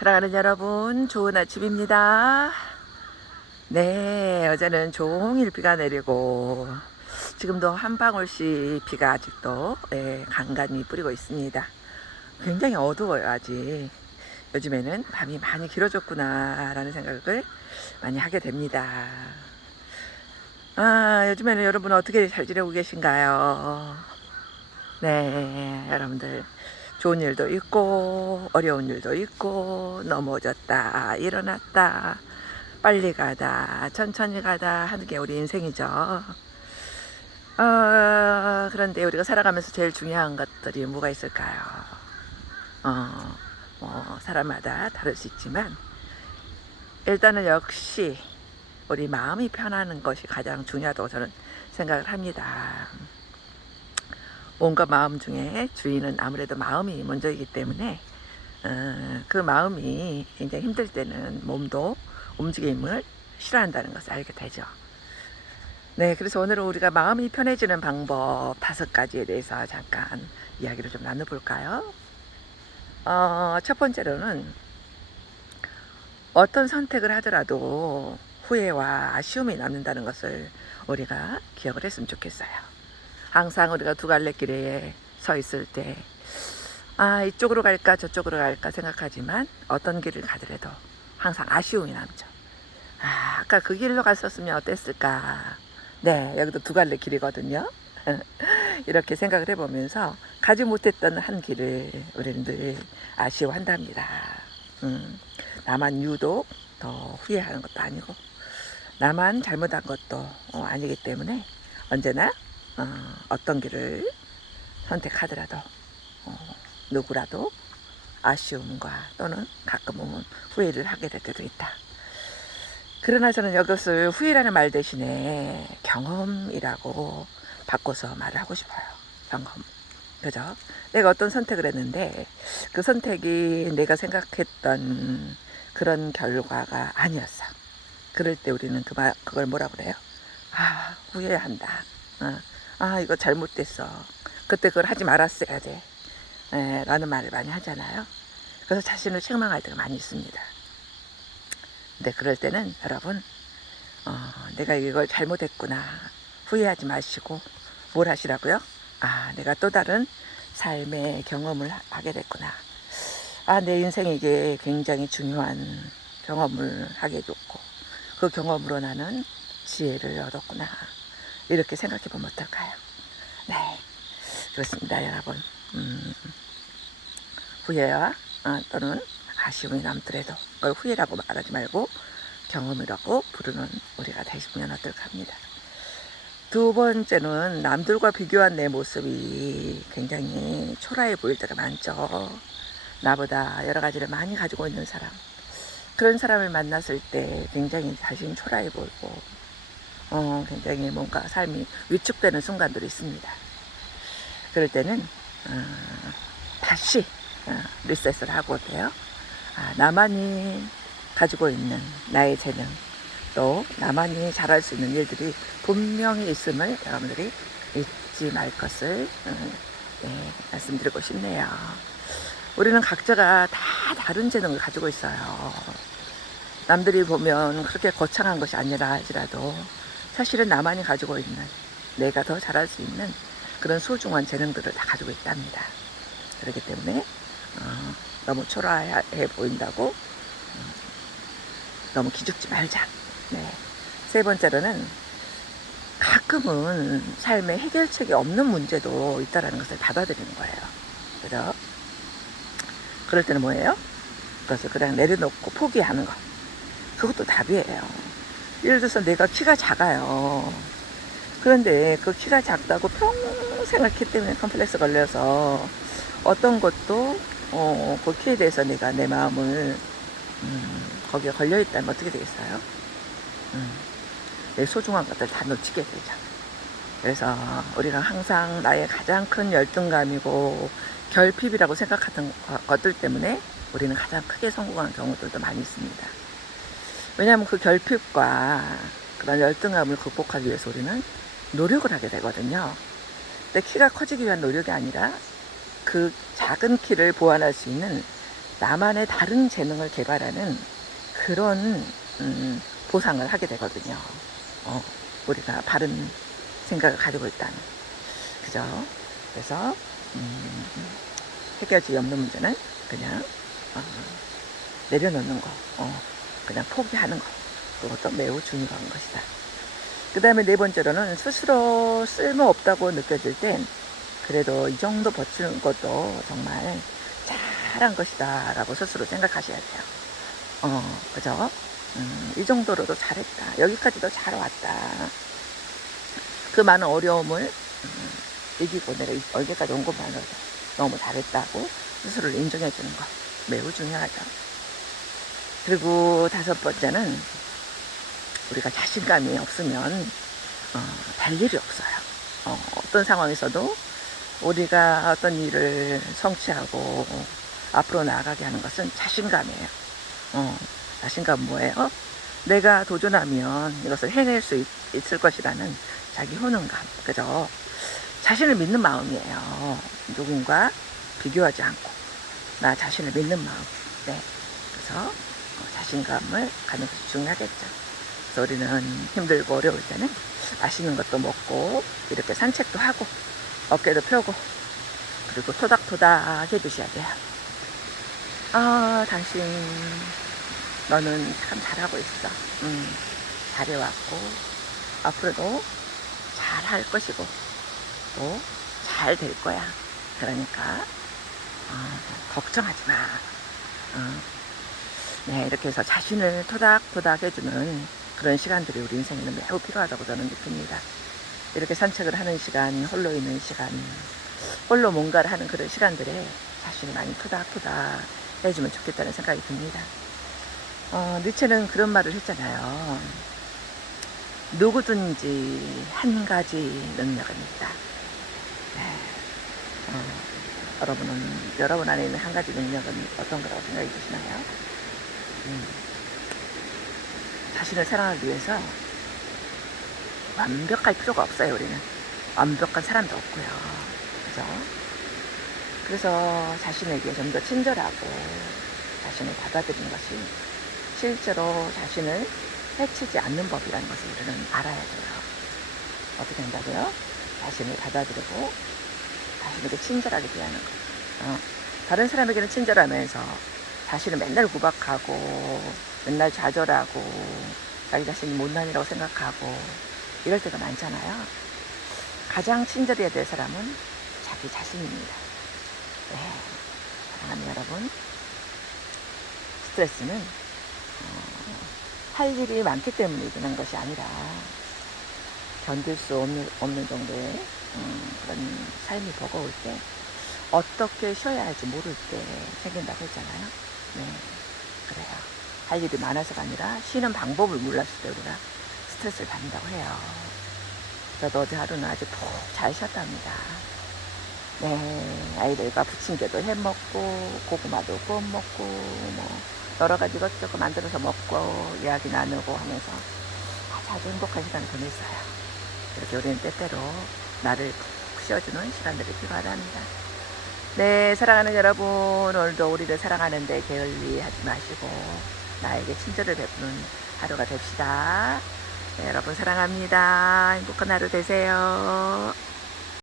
사랑하는 여러분, 좋은 아침입니다. 네, 어제는 종일 비가 내리고, 지금도 한 방울씩 비가 아직도 예, 간간히 뿌리고 있습니다. 굉장히 어두워요, 아직. 요즘에는 밤이 많이 길어졌구나라는 생각을 많이 하게 됩니다. 아, 요즘에는 여러분 어떻게 잘 지내고 계신가요? 네, 여러분들. 좋은 일도 있고, 어려운 일도 있고, 넘어졌다, 일어났다, 빨리 가다, 천천히 가다 하는 게 우리 인생이죠. 어, 그런데 우리가 살아가면서 제일 중요한 것들이 뭐가 있을까요? 어, 뭐, 사람마다 다를 수 있지만, 일단은 역시 우리 마음이 편하는 것이 가장 중요하다고 저는 생각을 합니다. 온갖 마음 중에 주인은 아무래도 마음이 먼저이기 때문에 어, 그 마음이 굉장히 힘들 때는 몸도 움직임을 싫어한다는 것을 알게 되죠. 네, 그래서 오늘은 우리가 마음이 편해지는 방법 다섯 가지에 대해서 잠깐 이야기를 좀 나눠볼까요? 어, 첫 번째로는 어떤 선택을 하더라도 후회와 아쉬움이 남는다는 것을 우리가 기억을 했으면 좋겠어요. 항상 우리가 두 갈래 길에 서 있을 때, 아, 이쪽으로 갈까, 저쪽으로 갈까 생각하지만 어떤 길을 가더라도 항상 아쉬움이 남죠. 아, 아까 그 길로 갔었으면 어땠을까. 네, 여기도 두 갈래 길이거든요. 이렇게 생각을 해보면서 가지 못했던 한 길을 우리는 늘 아쉬워한답니다. 음, 나만 유독 더 후회하는 것도 아니고, 나만 잘못한 것도 어, 아니기 때문에 언제나 어, 떤 길을 선택하더라도 어, 누구라도 아쉬움과 또는 가끔은 후회를 하게 될 때도 있다. 그러나 저는 이것을 후회라는 말 대신에 경험이라고 바꿔서 말을 하고 싶어요. 경험. 그죠? 내가 어떤 선택을 했는데 그 선택이 내가 생각했던 그런 결과가 아니었어. 그럴 때 우리는 그 말, 그걸 뭐라 그래요? 아, 후회한다. 어. 아 이거 잘못됐어. 그때 그걸 하지 말았어야 돼. 에, 라는 말을 많이 하잖아요. 그래서 자신을 책망할 때가 많이 있습니다. 근데 그럴 때는 여러분 어, 내가 이걸 잘못했구나. 후회하지 마시고 뭘 하시라고요? 아 내가 또 다른 삶의 경험을 하게 됐구나. 아 내 인생에 이게 굉장히 중요한 경험을 하게 해줬고 그 경험으로 나는 지혜를 얻었구나 이렇게 생각해 보면 어떨까요? 네, 그렇습니다, 여러분. 음, 후회와 어, 또는 아쉬움이 남더라도 그걸 후회라고 말하지 말고 경험이라고 부르는 우리가 되시면 어떨까 합니다. 두 번째는 남들과 비교한 내 모습이 굉장히 초라해 보일 때가 많죠. 나보다 여러 가지를 많이 가지고 있는 사람. 그런 사람을 만났을 때 굉장히 자신이 초라해 보이고 어, 굉장히 뭔가 삶이 위축되는 순간들이 있습니다. 그럴 때는 어, 다시 어, 리셋을 하고 돼요. 아, 나만이 가지고 있는 나의 재능 또 나만이 잘할 수 있는 일들이 분명히 있음을 여러분들이 잊지 말 것을 어, 네, 말씀드리고 싶네요. 우리는 각자가 다 다른 재능을 가지고 있어요. 남들이 보면 그렇게 거창한 것이 아니라 할지라도 사실은 나만이 가지고 있는 내가 더 잘할 수 있는 그런 소중한 재능들을 다 가지고 있답니다. 그렇기 때문에 어, 너무 초라해 보인다고 어, 너무 기죽지 말자. 네. 세 번째로는 가끔은 삶에 해결책이 없는 문제도 있다라는 것을 받아들이는 거예요. 그죠? 그럴 때는 뭐예요? 그것을 그냥 내려놓고 포기하는 것. 그것도 답이에요. 예를 들어서 내가 키가 작아요. 그런데 그 키가 작다고 평생 을 키 때문에 컴플렉스 걸려서 어떤 것도 어, 그 키에 대해서 내가 내 마음을 음, 거기에 걸려 있다면 어떻게 되겠어요? 음, 내 소중한 것들 다 놓치게 되죠. 그래서 우리가 항상 나의 가장 큰 열등감이고 결핍이라고 생각하던 것들 때문에 우리는 가장 크게 성공한 경우들도 많이 있습니다. 왜냐하면 그 결핍과 그런 열등감을 극복하기 위해서 우리는 노력을 하게 되거든요. 근데 키가 커지기 위한 노력이 아니라 그 작은 키를 보완할 수 있는 나만의 다른 재능을 개발하는 그런 음, 보상을 하게 되거든요. 어, 우리가 바른 생각을 가지고 있다는. 그죠? 그래서 음, 해결지 없는 문제는 그냥 어, 내려놓는 거, 어, 그냥 포기하는 거. 그것도 매우 중요한 것이다. 그 다음에 네 번째로는 스스로 쓸모없다고 느껴질 땐 그래도 이 정도 버티는 것도 정말 잘한 것이다 라고 스스로 생각하셔야 돼요. 어, 그죠? 음, 이 정도로도 잘했다. 여기까지도 잘 왔다. 그 많은 어려움을 음, 이기고 내가 이- 여기까지 온 것만으로도 너무 잘했다고 스스로를 인정해 주는 거 매우 중요하죠. 그리고 다섯 번째는 우리가 자신감이 없으면 어, 될 일이 없어요. 어, 어떤 상황에서도 우리가 어떤 일을 성취하고 앞으로 나아가게 하는 것은 자신감이에요. 어, 자신감 뭐예요? 내가 도전하면 이것을 해낼 수 있, 있을 것이라는 자기 효능감, 그죠? 자신을 믿는 마음이에요. 누군가 비교하지 않고 나 자신을 믿는 마음. 네. 그래서 어, 자신감을 갖는 것이 중요하겠죠. 그래서 우리는 힘들고 어려울 때는 맛있는 것도 먹고 이렇게 산책도 하고 어깨도 펴고 그리고 토닥토닥 해주셔야 돼요. 아, 당신 너는 참 잘하고 있어. 음, 잘해왔고 앞으로도 잘 할 것이고 또 잘 될 거야. 그러니까 어, 걱정하지 마. 어. 네, 이렇게 해서 자신을 토닥토닥 해주는 그런 시간들이 우리 인생에는 매우 필요하다고 저는 느낍니다. 이렇게 산책을 하는 시간, 홀로 있는 시간, 홀로 뭔가를 하는 그런 시간들에 자신을 많이 토닥토닥 해주면 좋겠다는 생각이 듭니다. 어, 니체는 그런 말을 했잖아요. 누구든지 한 가지 능력은 있다. 네. 어, 여러분은, 여러분 안에 있는 한 가지 능력은 어떤 거라고 생각이 드시나요? 음, 자신을 사랑하기 위해서 완벽할 필요가 없어요, 우리는. 완벽한 사람도 없고요. 그죠? 그래서 자신에게 좀 더 친절하고 자신을 받아들이는 것이 실제로 자신을 해치지 않는 법이라는 것을 우리는 알아야 돼요. 어떻게 한다고요? 자신을 받아들이고 자신에게 친절하게 대하는 것. 어, 다른 사람에게는 친절하면서 자신을 맨날 구박하고 맨날 좌절하고 자기 자신이 못난이라고 생각하고 이럴 때가 많잖아요. 가장 친절해야 될 사람은 자기 자신입니다. 네. 사랑하는 여러분, 스트레스는 어, 할 일이 많기 때문에 일어난 것이 아니라 견딜 수 없는, 없는 정도의 음, 그런 삶이 버거울 때 어떻게 쉬어야 할지 모를 때 생긴다고 했잖아요. 네, 그래요. 할 일이 많아서가 아니라 쉬는 방법을 몰랐을 때 우리가 스트레스를 받는다고 해요. 저도 어제 하루는 아주 푹 잘 쉬었답니다. 네, 아이들과 부침개도 해 먹고 고구마도 구워 먹고 뭐 여러 가지 것저것 만들어서 먹고 이야기 나누고 하면서 아주 행복한 시간을 보냈어요. 이렇게 우리는 때때로 나를 푹 쉬어주는 시간들이 필요하답니다. 네, 사랑하는 여러분, 오늘도 우리를 사랑하는데 게을리하지 마시고 나에게 친절을 베푸는 하루가 됩시다. 네, 여러분 사랑합니다. 행복한 하루 되세요.